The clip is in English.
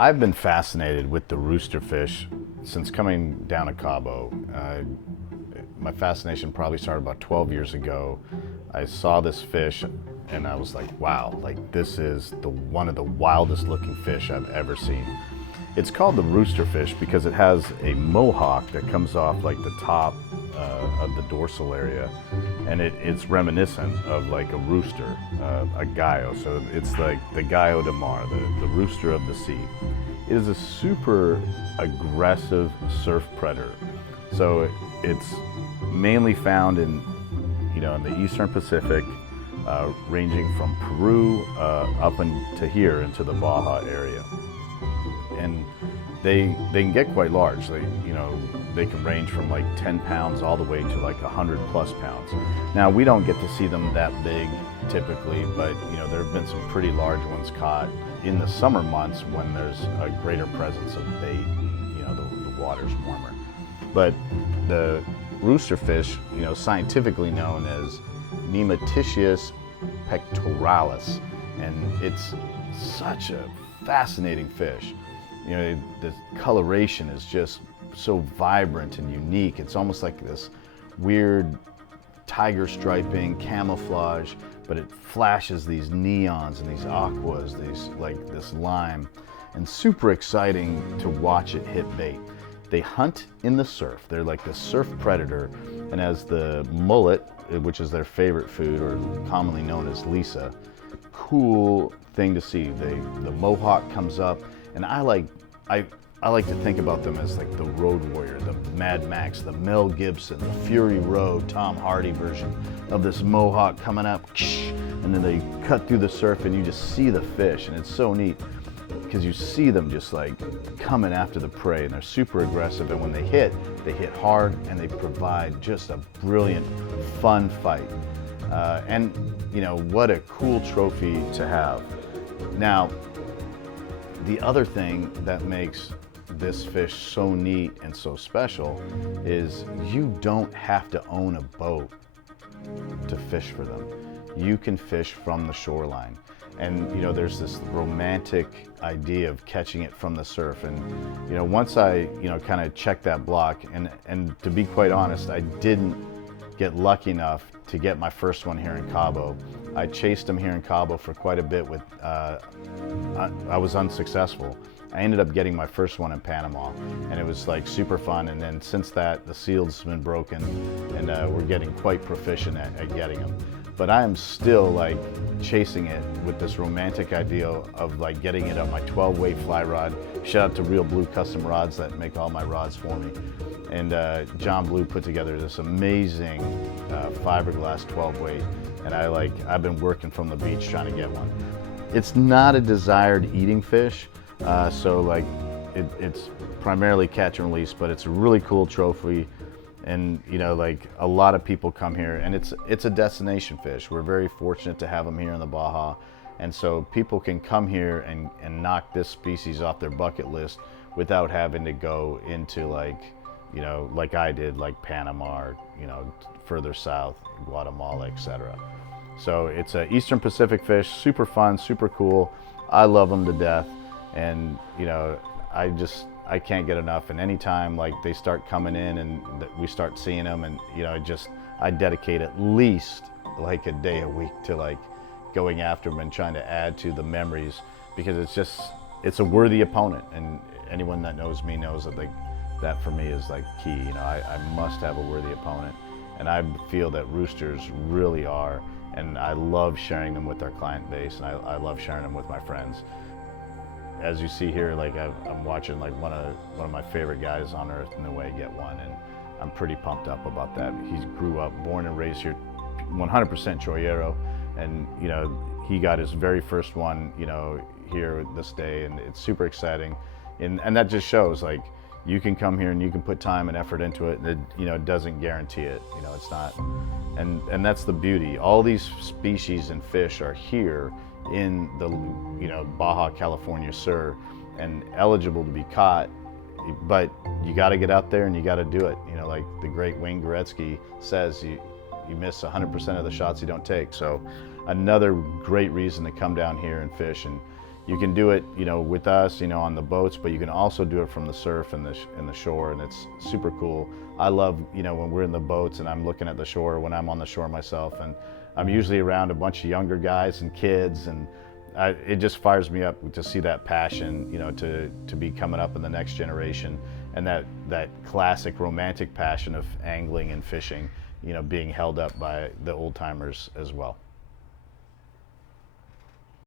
I've been fascinated with the roosterfish since coming down to Cabo. My fascination probably started about 12 years ago. I saw this fish and I was like, wow, like this is one of the wildest looking fish I've ever seen. It's called the roosterfish because it has a mohawk that comes off like the top of the dorsal area, and it's reminiscent of like a rooster, a gallo. So it's like the gallo de mar, the rooster of the sea. It is a super aggressive surf predator. So it's mainly found in in the Eastern Pacific, ranging from Peru up into here into the Baja area. And they can get quite large. They can range from like 10 pounds all the way to like 100 plus pounds. Now we don't get to see them that big typically, but there have been some pretty large ones caught in the summer months when there's a greater presence of bait. The water's warmer. But the roosterfish, scientifically known as Nematicius pectoralis, and it's such a fascinating fish. The coloration is just so vibrant and unique. It's almost like this weird tiger striping, camouflage, but it flashes these neons and these aquas, this lime, and super exciting to watch it hit bait. They hunt in the surf. They're like the surf predator, and as the mullet, which is their favorite food, or commonly known as lisa, cool thing to see. The mohawk comes up, and I like to think about them as like the road warrior, the Mad Max, the Mel Gibson, the Fury Road, Tom Hardy version of this mohawk coming up, and then they cut through the surf and you just see the fish, and it's so neat because you see them just like coming after the prey, and they're super aggressive, and when they hit hard, and they provide just a brilliant, fun fight. And what a cool trophy to have. Now, the other thing that makes this fish so neat and so special is you don't have to own a boat to fish for them. You can fish from the shoreline. And there's this romantic idea of catching it from the surf. And once I kind of checked that block, and to be quite honest, I didn't get lucky enough to get my first one here in Cabo. I chased them here in Cabo for quite a bit with, I was unsuccessful. I ended up getting my first one in Panama, and it was like super fun. And then since that, the seal's been broken, and we're getting quite proficient at getting them. But I am still like chasing it with this romantic idea of like getting it on my 12-weight fly rod. Shout out to Real Blue Custom Rods that make all my rods for me. And John Blue put together this amazing fiberglass 12-weight, and I've been working from the beach trying to get one. It's not a desired eating fish, so it's primarily catch and release, but it's a really cool trophy. And a lot of people come here, and it's a destination fish. We're very fortunate to have them here in the Baja, and so people can come here and knock this species off their bucket list without having to go into like I did, like Panama, or further south, Guatemala, etc. So it's an Eastern Pacific fish, super fun, super cool. I love them to death, and I can't get enough. And anytime like they start coming in and we start seeing them, and I dedicate at least like a day a week to like going after them and trying to add to the memories, because it's a worthy opponent, and anyone that knows me knows that that for me is like key. I must have a worthy opponent, and I feel that roosters really are, and I love sharing them with our client base, and I love sharing them with my friends. As you see here, like I'm watching like one of my favorite guys on earth, Niue, get one, and I'm pretty pumped up about that. He grew up, born and raised here, 100% Choyero, and he got his very first one here this day, and it's super exciting, and that just shows like you can come here and you can put time and effort into it, and it doesn't guarantee it. It's not, and that's the beauty. All these species and fish are here in the Baja California Sur and eligible to be caught, but you got to get out there and you got to do it. Like the great Wayne Gretzky says, you miss 100% of the shots you don't take. So another great reason to come down here and fish. And you can do it, you know, with us, you know, on the boats, but you can also do it from the surf and the shore, and it's super cool. I love, you know, when we're in the boats and I'm looking at the shore, when I'm on the shore myself, and I'm usually around a bunch of younger guys and kids, and it just fires me up to see that passion, you know, to be coming up in the next generation, and that classic romantic passion of angling and fishing, you know, being held up by the old timers as well.